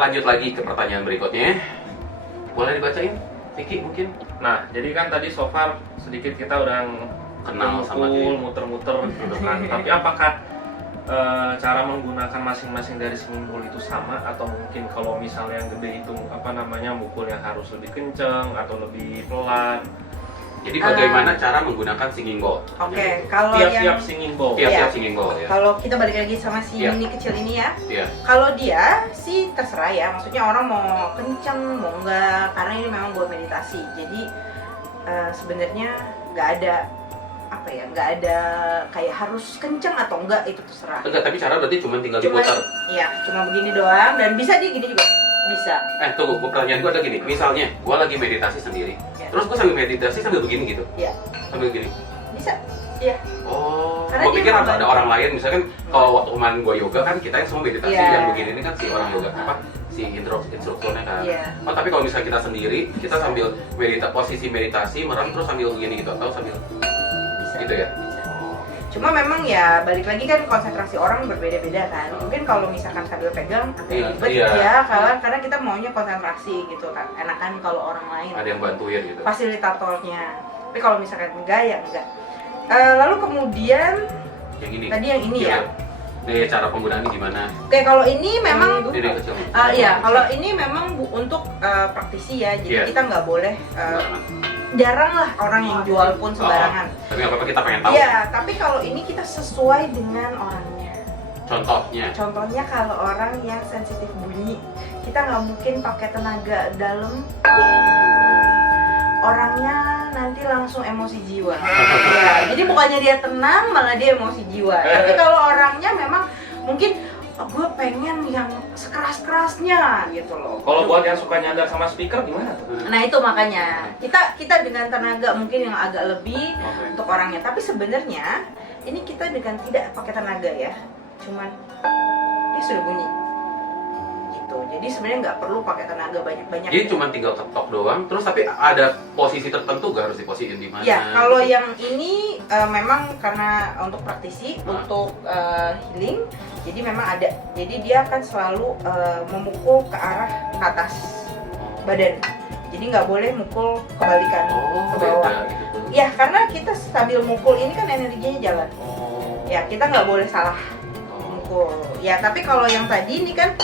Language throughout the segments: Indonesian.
lanjut lagi ke pertanyaan berikutnya. Boleh dibacain, Vicky mungkin? Nah, jadi kan tadi so far sedikit kita udah Kenal sama dia. muter-muter gitu kan. Tapi apakah cara menggunakan masing-masing dari singing bowl itu sama, atau mungkin kalau misalnya yang gede itu mukulnya harus lebih kenceng atau lebih pelan? Jadi bagaimana cara menggunakan singing bowl? Oke, kalau Tiap-tiap yang singing bowl. Tiap-tiap singing bowl ya. kalau kita balik lagi sama si Iya. mini kecil ini ya. Iya. Kalau dia sih terserah ya, maksudnya orang mau kenceng mau enggak, karena ini memang buat meditasi. Jadi sebenarnya nggak ada kayak harus kenceng atau enggak, itu terserah. Enggak, tapi cara berarti cuma tinggal Cuma, diputar. iya, cuma begini doang, dan bisa dia gini juga, bisa. Tunggu, pertanyaan gue ada gini. Misalnya, gue lagi meditasi sendiri. Ya. Terus gue sambil meditasi sambil begini gitu. Iya, Sambil gini. bisa. Iya. Oh, Karena gue dia pikir mau ada bantu. orang lain. Misalkan kalau waktu kemarin gue yoga kan kita yang semua meditasi, Iya. yang begini ini kan si orang yoga apa? Si instrukturnya kan. Iya. Oh, tapi kalau misalnya kita sendiri, kita sambil posisi meditasi, merem terus sambil begini gitu atau sambil Bisa. gitu ya. Bisa. Cuma memang ya balik lagi kan konsentrasi orang berbeda-beda kan. Mungkin kalau misalkan sambil pegang agak Iya, ribet iya. ya, karena kita maunya konsentrasi gitu kan. Enakan kalau orang lain Ada yang bantuin gitu. fasilitatornya. Tapi kalau misalkan enggak ya enggak. Lalu kemudian Yang ini. tadi yang ini ya. Ini cara penggunaannya gimana? Oke, kalau ini memang Ini kecil. iya, kalau ini memang untuk praktisi ya. Jadi Iya. kita nggak boleh jarang lah orang yang jual pun sembarangan. Tapi nggak apa-apa, kita pengen tahu. Iya, tapi kalau ini kita sesuai dengan orangnya. Contohnya. Contohnya kalau orang yang sensitif bunyi, kita nggak mungkin pakai tenaga dalam. Orangnya nanti langsung emosi jiwa. Ya, jadi bukannya dia tenang, malah dia emosi jiwa. Tapi kalau orangnya memang mungkin gue pengen yang sekeras-kerasnya gitu loh. Kalau buat yang suka nyandar sama speaker gimana tuh? Nah itu makanya kita dengan tenaga mungkin yang agak lebih Oke. untuk orangnya. Tapi sebenarnya ini kita dengan tidak pakai tenaga ya, cuman dia sudah bunyi gitu. Jadi sebenarnya nggak perlu pakai tenaga banyak-banyak. Jadi cuma tinggal ketok doang, terus tapi ada posisi tertentu gak harus diposisiin di mana? Ya, kalau yang ini memang karena untuk praktisi, untuk healing, jadi memang ada. Jadi dia akan selalu memukul ke arah atas badan. Jadi nggak boleh mukul kebalikan Oh, ke bawah. beda gitu. Ya, karena kita sambil mukul ini kan energinya jalan. Oh. Ya, kita nggak boleh salah Oh. mukul. Ya, tapi kalau yang tadi ini kan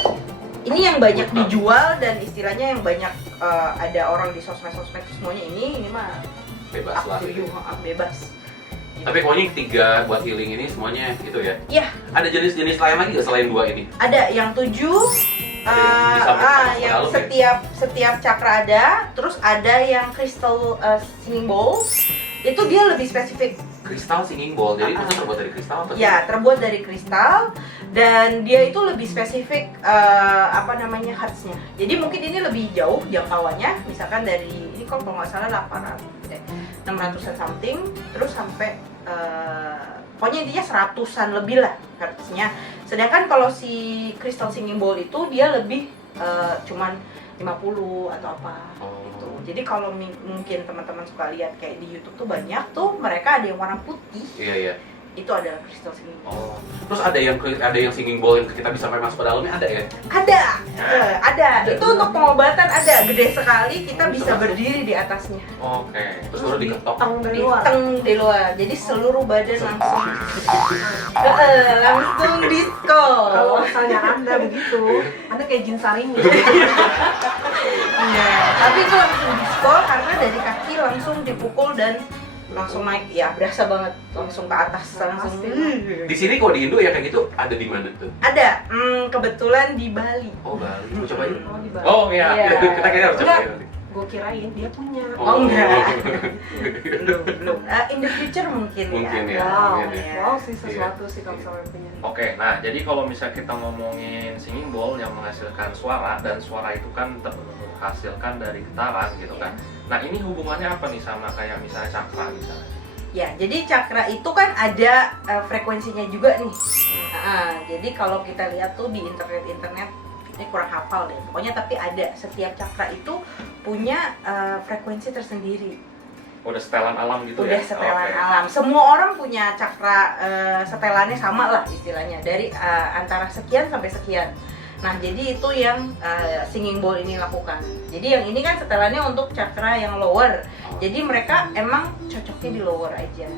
ini yang banyak Putar. dijual dan istilahnya yang banyak ada orang di sosmed semuanya ini mah Bebas lah. up to you, bebas. Gitu. Tapi pokoknya 3 buat healing ini semuanya gitu ya. Iya, Ada jenis-jenis lain lagi nggak selain 2 ini? ada yang 7 Ada yang bisa masuk ke yang dalam ya? setiap cakra ada, terus ada yang crystal singing bowl. Itu dia lebih spesifik. Kristal singing bowl. Jadi itu terbuat dari kristal apa sih? Ya, terbuat dari kristal dan dia itu lebih spesifik hertznya. Jadi mungkin ini lebih jauh jangkauannya, misalkan dari ini kalau nggak salah 600-an something, terus sampai pokoknya intinya 100-an lebih lah hertznya. Sedangkan kalau si crystal singing bowl itu dia lebih cuman 50 atau apa gitu. Jadi kalau mungkin teman-teman suka lihat kayak di YouTube tuh banyak tuh mereka ada yang warna putih. Iya, iya. Itu adalah crystal singing bowl. Oh. Terus ada yang singing bowl yang kita bisa sampai masuk ke dalamnya ada ya? Ada. Itu untuk pengobatan ada, gede sekali, kita bisa berdiri di atasnya. Oke. Terus baru diketok. Diteng di luar. Jadi seluruh badan langsung langsung disco. Kalau misalnya Anda begitu, Anda kayak jin saring. Iya, tapi itu langsung disco karena dari kaki langsung dipukul dan langsung naik, ya berasa banget langsung ke atas langsung. Di sini kok di Indo ya kayak gitu ada di mana tuh? Ada, kebetulan di Bali. Oh, Bali. Mau cobain? Oh, di bawah. Oh iya. Iya. Kita kayaknya harus cobain nanti. Gue kirain dia punya. Oh, enggak. Belum. In the future mungkin, Mungkin ya. Wow, Mungkin ya. wow sih sesuatu sih kalau sampai punya. Oke, nah jadi kalau misalnya kita ngomongin singing bowl yang menghasilkan suara, dan suara itu kan terhasilkan dari getaran gitu kan. Nah ini hubungannya apa nih sama kayak misalnya cakra misalnya? Ya, jadi cakra itu kan ada frekuensinya juga nih. Jadi kalau kita lihat tuh di internet ini kurang hafal deh. Pokoknya tapi ada, setiap cakra itu punya frekuensi tersendiri. Udah setelan alam gitu Udah ya? setelan Oke. alam. Semua orang punya cakra setelannya sama lah istilahnya. Dari antara sekian sampai sekian. Nah, jadi itu yang singing bowl ini lakukan. Jadi yang ini kan setelannya untuk cakra yang lower. Jadi mereka emang cocoknya di lower aja.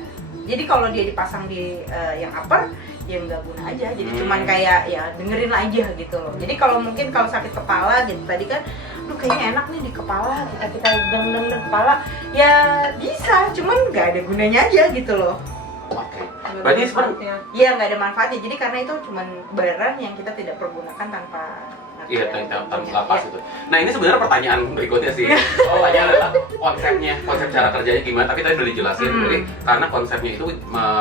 Jadi kalau dia dipasang di yang upper, ya nggak guna aja. Jadi cuman kayak ya dengerin aja gitu loh. Jadi kalau mungkin kalau sakit kepala gitu tadi kan, aduh kayaknya enak nih di kepala, kita deng kepala, ya bisa, cuman nggak ada gunanya aja gitu loh. Oke. Berarti sebenarnya Iya, nggak ada manfaatnya. Jadi karena itu cuman barang yang kita tidak pergunakan tanpa iya, tanpa pas itu. Nah, ini sebenarnya pertanyaan berikutnya sih. Pertanyaan adalah konsep cara kerjanya gimana? Tapi tadi udah dijelasin, jadi karena konsepnya itu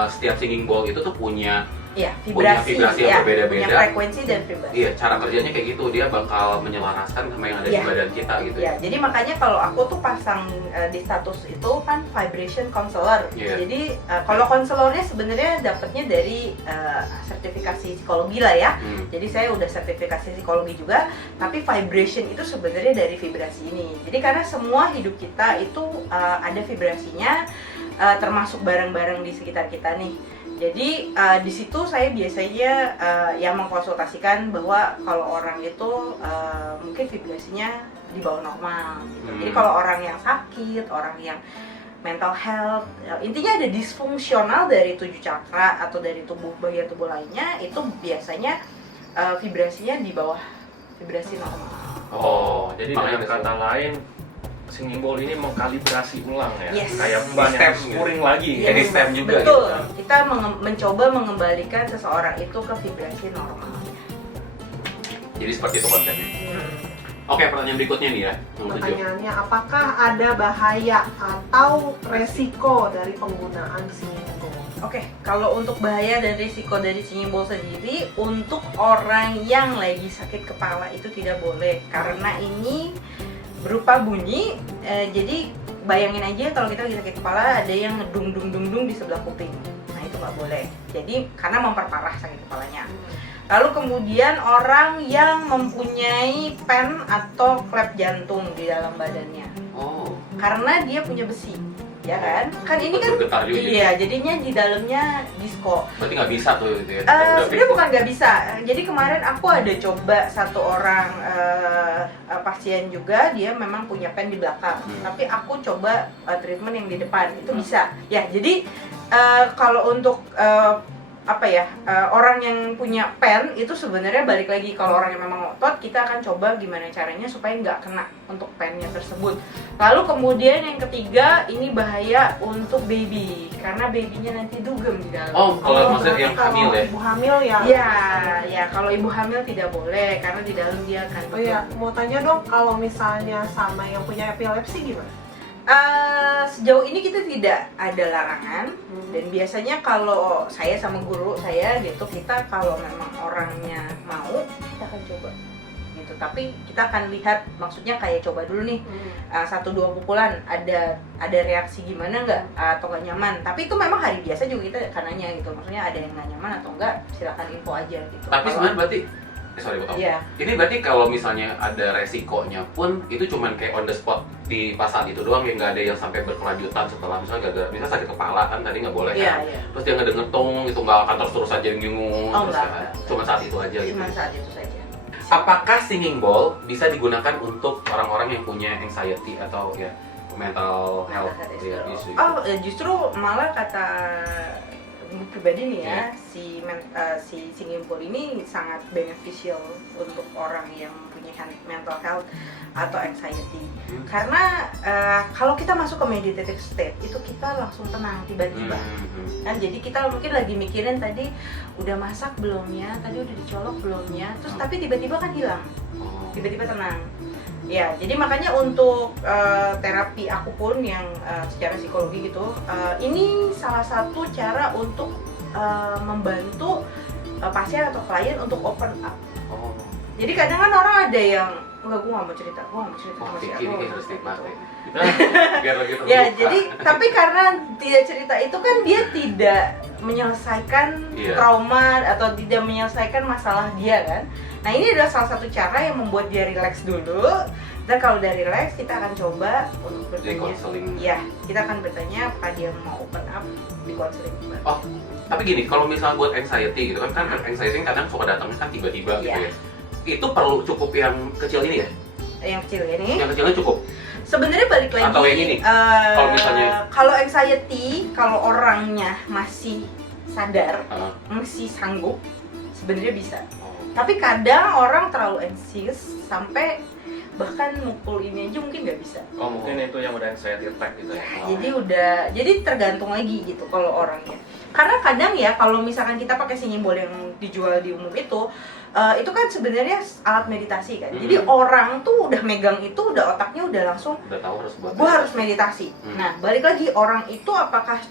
setiap singing bowl itu tuh punya vibrasi yang berbeda-beda, punya frekuensi dan vibrasi. Iya, cara kerjanya kayak gitu, dia bakal menyelaraskan sama yang ada di badan kita gitu. Iya, jadi makanya kalau aku tuh pasang di status itu kan vibration counselor. Jadi kalau konselornya sebenarnya dapatnya dari sertifikasi psikologi lah ya. Jadi saya udah sertifikasi psikologi juga, tapi vibration itu sebenarnya dari vibrasi ini. Jadi karena semua hidup kita itu ada vibrasinya, termasuk barang-barang di sekitar kita nih. Jadi di situ saya biasanya yang mengkonsultasikan bahwa kalau orang itu mungkin vibrasinya di bawah normal gitu. Jadi kalau orang yang sakit, orang yang mental health, intinya ada disfungsional dari 7 cakra atau dari bagian tubuh lainnya, itu biasanya vibrasinya di bawah vibrasi normal. Oh, jadi dengan kata lain singing bowl ini mengkalibrasi ulang ya, Yes. kayak ban yang spuring lagi. Jadi stem juga betul. gitu. Kita mencoba mengembalikan seseorang itu ke vibrasi normal. Jadi seperti itu konsepnya. Oke, pertanyaan berikutnya nih ya. Pertanyaannya, apakah ada bahaya atau resiko dari penggunaan singing bowl? Oke, kalau untuk bahaya dan risiko dari singing bowl sendiri, untuk orang yang lagi sakit kepala itu tidak boleh, karena ini berupa bunyi. Jadi bayangin aja kalau kita lagi sakit kepala ada yang ngedung dung di sebelah kuping. Nah itu nggak boleh. Jadi karena memperparah sakit kepalanya. Lalu kemudian orang yang mempunyai pen atau klep jantung di dalam badannya, karena dia punya besi, ya kan? Kan ini kan iya, jadinya di dalamnya disco. Berarti nggak bisa tuh gitu ya? Sebenarnya bukan nggak bisa. Jadi kemarin aku ada coba satu orang pasien juga, dia memang punya pen di belakang, tapi aku coba treatment yang di depan, itu bisa. Ya, jadi kalau untuk orang yang punya pen itu sebenarnya balik lagi, kalau orang yang memang ngotot, kita akan coba gimana caranya supaya nggak kena untuk pennya tersebut. Lalu kemudian yang ketiga, ini bahaya untuk baby karena babynya nanti dugem di dalam. Kalau maksudnya yang hamil ya? Ibu hamil ya? Ya kalau ibu hamil tidak boleh karena di dalam dia akan. Oh iya, mau tanya dong, kalau misalnya sama yang punya epilepsi gimana? Sejauh ini kita tidak ada larangan, dan biasanya kalau saya sama guru saya gitu, kita kalau memang orangnya mau, kita akan coba gitu. Tapi kita akan lihat, maksudnya kayak coba dulu nih 1-2 pukulan, ada reaksi gimana nggak atau nggak nyaman. Tapi itu memang hari biasa juga kita akan nanya gitu, maksudnya ada yang nggak nyaman atau enggak, silakan info aja gitu. Tapi sebenarnya berarti ini berarti kalau misalnya ada resikonya pun itu cuman kayak on the spot di pas saat itu doang, yang nggak ada yang sampai berkelanjutan setelah misalnya misalnya sakit kepala kan tadi nggak boleh kan, terus dia ngedengetung itu nggak akan terus aja bingung, cuma saat itu aja gitu. Cuma saat itu saja. Apakah singing bowl bisa digunakan untuk orang-orang yang punya anxiety atau ya mental health issue? Justru malah kata pribadi nih ya, si singing bowl ini sangat beneficial untuk orang yang punya mental health atau anxiety. Karena kalau kita masuk ke meditative state itu kita langsung tenang tiba-tiba. Kan jadi kita mungkin lagi mikirin tadi udah masak belum ya, tadi udah dicolok belum ya, terus tapi tiba-tiba kan hilang, tiba-tiba tenang. Ya, jadi makanya untuk terapi aku pun yang secara psikologi gitu, ini salah satu cara untuk membantu pasien atau klien untuk open up. Jadi kadang kan orang ada yang enggak, gue nggak mau cerita sama siapa. Ya, jadi tapi karena tidak cerita itu kan dia tidak menyelesaikan trauma atau tidak menyelesaikan masalah dia kan. Nah ini adalah salah satu cara yang membuat dia relax dulu. Dan kalau dari relax kita akan coba untuk bertanya. Ya, kita akan bertanya apakah dia mau open up di konseling. Tapi gini, kalau misalnya buat anxiety gitu kan anxiety kadang suka datangnya kan tiba-tiba gitu ya. itu perlu cukup yang kecil ini ya? Yang kecil ini. Yang kecilnya cukup? Sebenarnya balik lagi. Atau yang ini? Kalau misalnya kalau anxiety, kalau orangnya masih sadar, masih sanggup, sebenarnya bisa. Tapi kadang orang terlalu anxious sampai bahkan mukul ini aja mungkin nggak bisa. Oh mungkin itu yang udah anxiety attack gitu ya. Jadi tergantung lagi gitu kalau orangnya. Karena kadang ya kalau misalkan kita pakai simbol yang dijual di umum itu kan sebenarnya alat meditasi kan. Jadi orang tuh udah megang itu, udah otaknya udah langsung udah tahu harus buat. Gua harus meditasi. Nah balik lagi orang itu apakah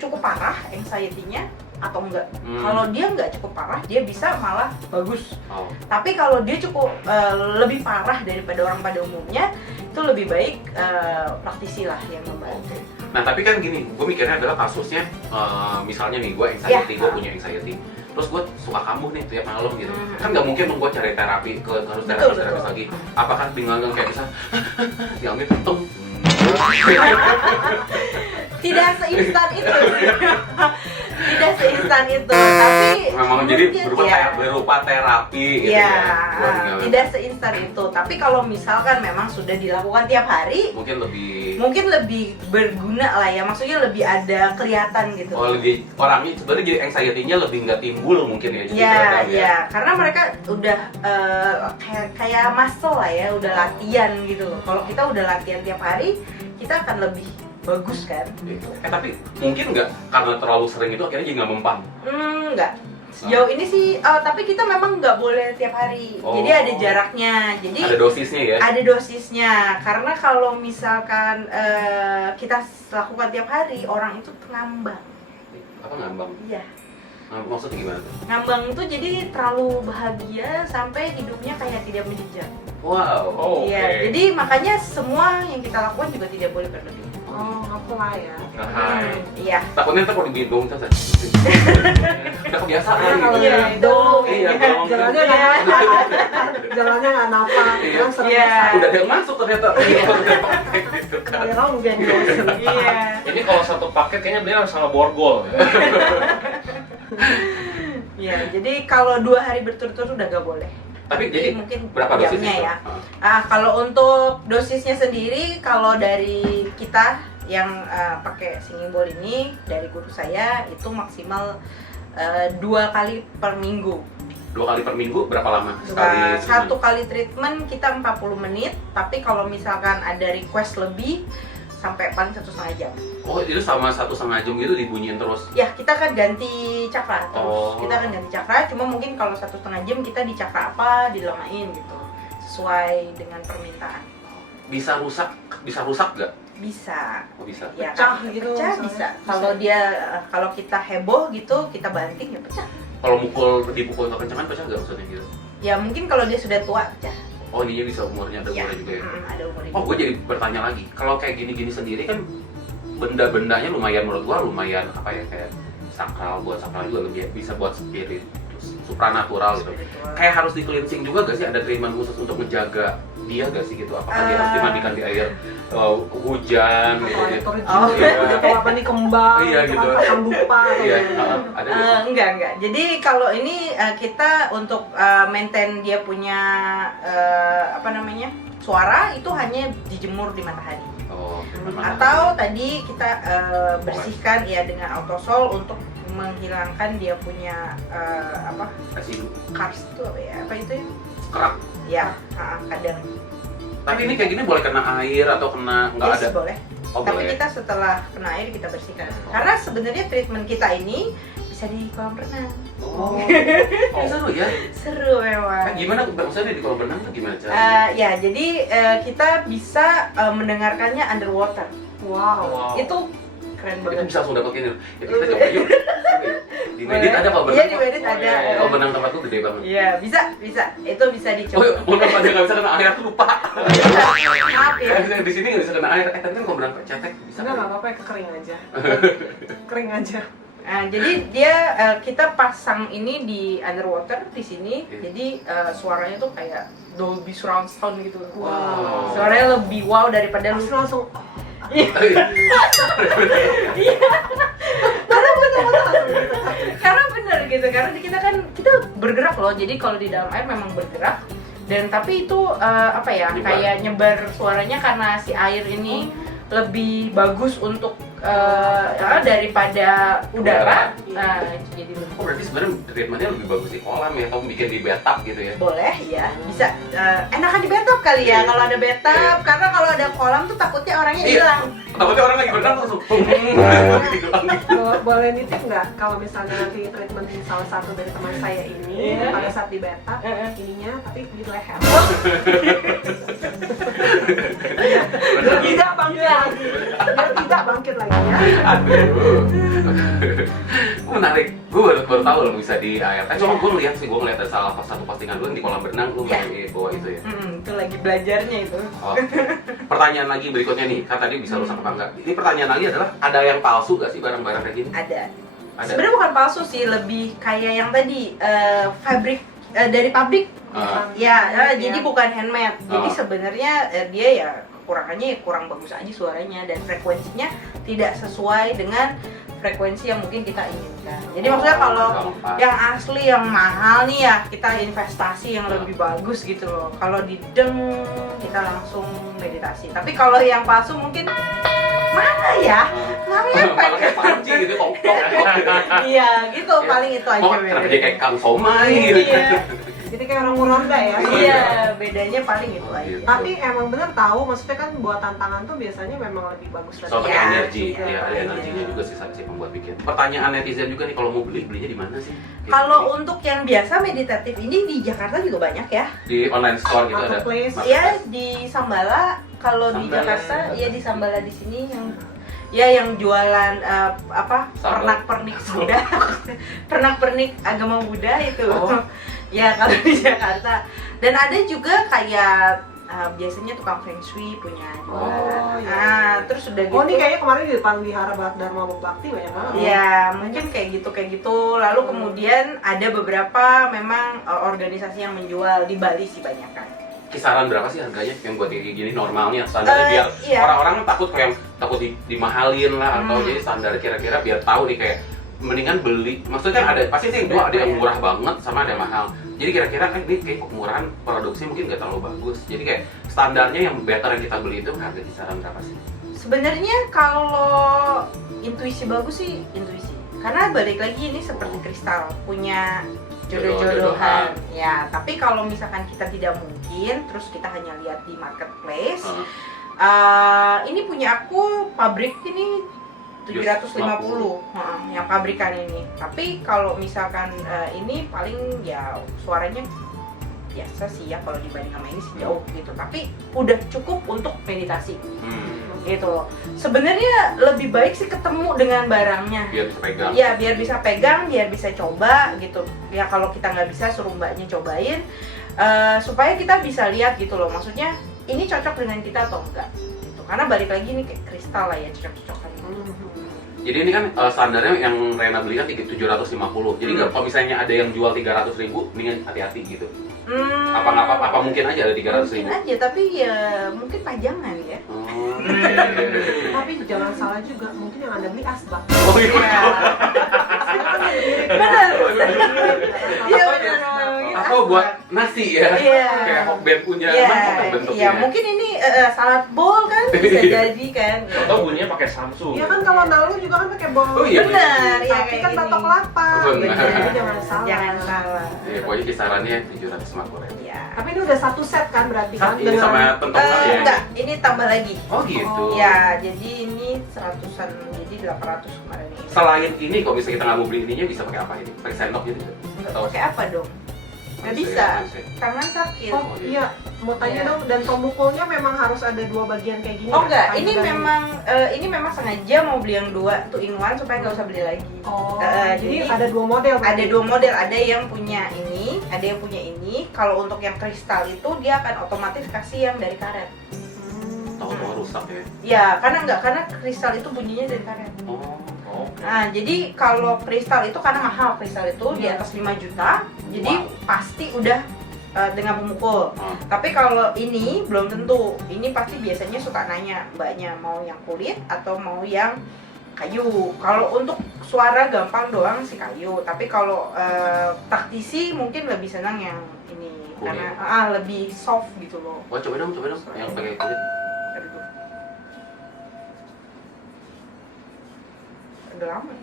cukup parah anxiety-nya atau enggak? Kalau dia nggak cukup parah, dia bisa malah bagus. Tapi kalau dia cukup lebih parah daripada orang pada umumnya, itu lebih baik praktisi lah yang membantu. Nah tapi kan gini, gue mikirnya adalah kasusnya, misalnya nih gue anxiety, gue punya anxiety, terus gue suka kambuh nih tiap malam gitu. Kan nggak mungkin dong gue cari terapi harus terapis lagi. Apakah dengan kayak bisa diambil untung? Tidak seinstan itu. Tidak seinstan itu, tapi memang jadi berupa terapi gitu ya. Tidak seinstan itu. Tapi kalau misalkan memang sudah dilakukan tiap hari, mungkin lebih berguna lah ya. Maksudnya lebih ada kelihatan gitu. Oh, lebih orangnya sebenarnya jadi anxiety-nya lebih nggak timbul mungkin ya. Iya, karena mereka udah kayak muscle lah ya, udah latihan gitu loh. Kalau kita udah latihan tiap hari, kita akan lebih bagus kan? Tapi mungkin nggak karena terlalu sering itu akhirnya jadi nggak mempan? Nggak. Sejauh ini sih, tapi kita memang nggak boleh tiap hari. Jadi ada jaraknya. Jadi ada dosisnya ya? Ada dosisnya. Karena kalau misalkan kita lakukan tiap hari, orang itu ngambang. Apa ngambang? Iya. Maksudnya gimana tuh? Ngambang itu jadi terlalu bahagia sampai hidupnya kayak tidak menjejak. Wow. Iya. Jadi makanya semua yang kita lakukan juga tidak boleh berlebihan. Oh, apply ya. Iya. Takutnya ntar kalau digendong kan udah kebiasaan gitu. Iya, dong. Iya, Jalannya nggak nampak. Udah ada yang masuk ternyata. Ada kamu gendong. Iya. Ini kalau satu paket kayaknya beliau sama borgol. Iya, jadi kalau 2 hari berturut-turut udah gak boleh. Tapi jadi mungkin berapa dosisnya ya? Kalau untuk dosisnya sendiri, kalau dari kita yang pakai singing bowl ini dari guru saya itu maksimal 2 kali per minggu. 2 kali per minggu berapa lama? Satu kali treatment kita 40 menit, tapi kalau misalkan ada request lebih sampai paling 1,5 jam. Oh, itu sama 1,5 jam gitu dibunyiin terus? Ya, kita akan ganti cakra terus. Kita akan ganti cakra, cuma mungkin kalau 1,5 jam kita di cakra apa, dilemain gitu. Sesuai dengan permintaan. Bisa rusak nggak? Bisa. Oh, bisa. Ya, pecah gitu. Pecah bisa. Kalau kita heboh gitu, kita banting ya pecah. Kalau dipukul kekencangan pecah nggak maksudnya gitu? Ya, mungkin kalau dia sudah tua pecah. Oh, ininya bisa umurnya ada umurnya juga ya? Ada umurnya. Oh, gue jadi bertanya lagi. Kalau kayak gini-gini sendiri kan benda-bendanya lumayan menurut gua lumayan apa ya, kayak sakral juga lebih bisa buat spirit supranatural gitu. Kayak harus di cleansing juga gak sih, ada treatment khusus untuk menjaga dia gak sih gitu? Apakah dia harus dimandikan di air hujan gitu ya? Atau apa nih kembang? Iya gitu. Pasang lupa. Iya, ada enggak. Jadi kalau ini kita untuk maintain dia punya suara itu hanya dijemur di matahari. Atau tadi kita bersihkan ya dengan autosol untuk menghilangkan dia punya kars itu apa ya? Apa itu ya? Kerak. Ya, kadang. Tapi ini kayak gini boleh kena air atau kena nggak ada? Boleh. Tapi boleh. kita setelah kena air kita bersihkan. Karena sebenarnya treatment kita ini bisa di kolam renang. Seru ya? Seru memang. Gimana maksudnya di kolam renang tuh gimana caranya? Ya, jadi kita bisa mendengarkannya underwater. Wow. Itu keren banget. Itu bisa langsung dapat ini. Ya, kita coba yuk. Di Medit ada kolam renang. Iya, di Medit ada. Kolam renang tempat tuh gede banget. Iya, bisa. Itu bisa dicoba. Oh, mau aja nggak bisa kena air, aku lupa. Maaf ya. Di sini nggak bisa kena air. Tapi kan kolam renang cetek bisa. Nggak apa-apa ya, kering aja. Kering aja. Nah, jadi kita pasang ini di underwater di sini. Jadi suaranya tuh kayak Dolby Surround Sound gitu. Wow. Suaranya lebih wow daripada lu langsung. Iya. Karena bener gitu. Karena kita bergerak loh. Jadi kalau di dalam air memang bergerak. Dan tapi itu apa ya, Nyebar. kayak nyebar suaranya karena si air ini lebih bagus untuk daripada udara. Nah, itu jadi lebih Oh, berarti sebenarnya treatmentnya lebih bagus di kolam ya, atau bikin di bathtub gitu ya? boleh ya, bisa enakan di bathtub kali ya kalau ada bathtub, karena kalau ada kolam tuh takutnya orangnya Iya. hilang. Takutnya orang lagi berenang langsung gitu doang. Boleh nitip nggak kalau misalnya nanti treatment di salah satu dari teman saya ini Iya. pada saat di bathtub ininya tapi di leher. Biar tidak bangkit lagi. Biar tidak bangkit lagi ya. Aduh. Menarik. Gue baru tahu lo bisa di air. Cuma gue ngeliat ada salah satu postingan lu yang di kolam renang lu main bawa itu ya. Itu lagi belajarnya itu. Oke. Pertanyaan lagi berikutnya nih, kan tadi bisa rusak apa enggak? Ini pertanyaan lagi adalah ada yang palsu gak sih barang-barang kayak gini? Ada. Ada. Sebenarnya bukan palsu sih, lebih kayak yang tadi fabrik dari pabrik. Jadi bukan handmade. Jadi sebenarnya dia ya kekurangannya kurang bagus aja suaranya, dan frekuensinya tidak sesuai dengan frekuensi yang mungkin kita inginkan. Jadi maksudnya kalau yang asli yang mahal nih ya kita investasi yang lebih bagus gitu loh. Kalau dideng kita langsung meditasi. Tapi kalau yang palsu mungkin mana ya? Namanya apa? Kayak panci gitu, tong-tong. Iya, gitu paling itu aja. Oh, kenapa dia kayak kang somai gitu? Iya. Jadi kayak orang muronda ya. Iya, bedanya paling itu aja. Tapi emang bener tahu, maksudnya kan buat tantangan tuh biasanya memang lebih bagus dari Soal pakai Ya, energi, juga. ya ada energinya juga sih si pembuat bikin. Pertanyaan netizen juga nih, kalau mau belinya di mana sih? Kalau untuk yang biasa meditatif ini di Jakarta juga banyak ya. Di online store gitu ada. Marketplace. Iya, di Sambala. Kalau di Sambala. Jakarta, ya di Sambala di sini yang jualan Sambal. pernak-pernik Buddha, pernak-pernik agama Buddha itu. Oh. Ya kalau di Jakarta. Dan ada juga kayak biasanya tukang feng shui punya jualan. Oh, iya. Terus udah gitu. Oh ini kayaknya kemarin di depan Wihara Dharma Bakti banyak banget. Ya, mungkin kayak gitu. Lalu kemudian ada beberapa memang organisasi yang menjual di Bali sih banyak kan. Kisaran berapa sih harganya yang buat kayak gini normalnya standarnya biar Iya. orang-orang takut kayak dimahalin lah atau jadi standar kira-kira biar tahu nih kayak mendingan beli, maksudnya kan ada pasti sih yang dua ada yang murah banget sama ada yang mahal, jadi kira-kira kan ini kayak kemurahan produksi mungkin nggak terlalu bagus, jadi kayak standarnya yang better yang kita beli itu harga kisaran berapa sih? Sebenarnya kalau intuisi bagus sih intuisi, karena balik lagi ini seperti kristal punya jodoh-jodohan ya. Tapi kalau misalkan kita tidak mungkin, terus kita hanya lihat di marketplace, ini punya aku pabrik ini 750 yang pabrikan ini. Tapi kalau misalkan ini paling ya suaranya biasa sih ya kalau dibanding sama ini sih jauh gitu. Tapi udah cukup untuk meditasi. Gitu loh. Sebenarnya lebih baik sih ketemu dengan barangnya. Biar bisa pegang. Ya biar bisa pegang, biar bisa coba gitu. Ya kalau kita nggak bisa suruh mbaknya cobain, supaya kita bisa lihat gitu loh. Maksudnya ini cocok dengan kita atau enggak? Gitu. Karena balik lagi ini kayak kristal lah ya, cocok-cocokan. Jadi ini kan standarnya yang Rena beli kan 750. Jadi nggak, kalau misalnya ada yang jual 300.000, mendingan hati-hati gitu. Apa mungkin aja ada 300.000? Mungkin aja, tapi ya mungkin pajangan ya. Oh, Tapi jangan salah juga, mungkin yang Anda beli asbak. oh iya. Benar. Iya benar. Atau buat nasi ya? Iya. Kayak Hokben punya Iya, mangkok bentuknya. iya, mungkin ini salad bowl kan bisa jadi kan. Atau bunyinya pakai Samsung. Iya kan kalau nalu juga kan pakai bol. Oh iya, Benar, ya Tapi kayak kan gini. batok kelapa. Benar. Jadi jangan salah. Jangan salah. Iya, pokoknya kisarannya 750.000. Iya. Tapi ini udah satu set kan berarti kan Ini sama pentolnya ya? Enggak, ini tambah lagi. Oh gitu. Ya, jadi ini 100-an, jadi 800 kemarin ini. Selain ini, kalau misalnya kita nggak mau beli ininya, bisa pakai apa ini? Pakai sendok gitu? Atau Pakai apa dong? Nggak bisa, tangan sakit. Oh iya, mau tanya Iya. dong, dan tombol nya memang harus ada dua bagian kayak gini. Oh enggak, kan? ini Kan- memang sengaja mau beli yang dua two in one supaya nggak usah beli lagi. Oh, Jadi jadi ada dua model. Ada berarti? dua model, ada yang punya ini, ada yang punya ini. Kalau untuk yang kristal itu dia akan otomatis kasih yang dari karet. tahu rusak ya? Ya, karena kristal itu bunyinya dari karet. Oh. Nah, jadi kalau kristal itu karena mahal, kristal itu di atas 5 juta, jadi pasti udah dengan pemukul. Tapi kalau ini belum tentu. Ini pasti biasanya suka nanya mbaknya mau yang kulit atau mau yang kayu. Kalau untuk suara gampang doang sih kayu. Tapi kalau praktisi mungkin lebih senang yang ini kulit. Karena lebih soft gitu loh. Wah, coba dong yang pakai kulit. Aduh. Udah lama ya?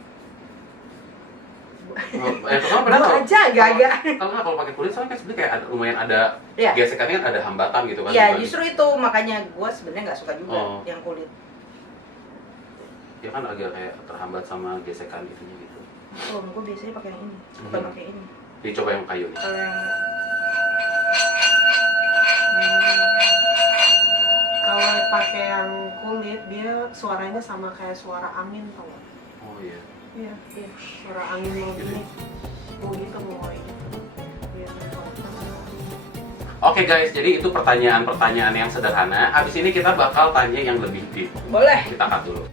Kalau pernah Gua aja agak-agak. kalau pakai kulit soalnya kan sebenarnya kayak lumayan ada Iya. gesekannya kan ada hambatan gitu kan. Iya, Bukan- justru itu makanya gue sebenarnya nggak suka juga Oh. yang kulit. Ya kan agak kayak terhambat sama gesekan itunya gitu. Oh, gue biasanya pakai yang ini, bukan pakai ini. Dicoba yang kayu nih. Kalau yang Kalau pakai yang kulit dia suaranya sama kayak suara angin tau gak? Oh iya. Iya, suara angin mau gini, mau gitu mau gitu. Iya. Oke guys, jadi itu pertanyaan-pertanyaan yang sederhana. Abis ini kita bakal tanya yang lebih deep. boleh. Kita cut dulu.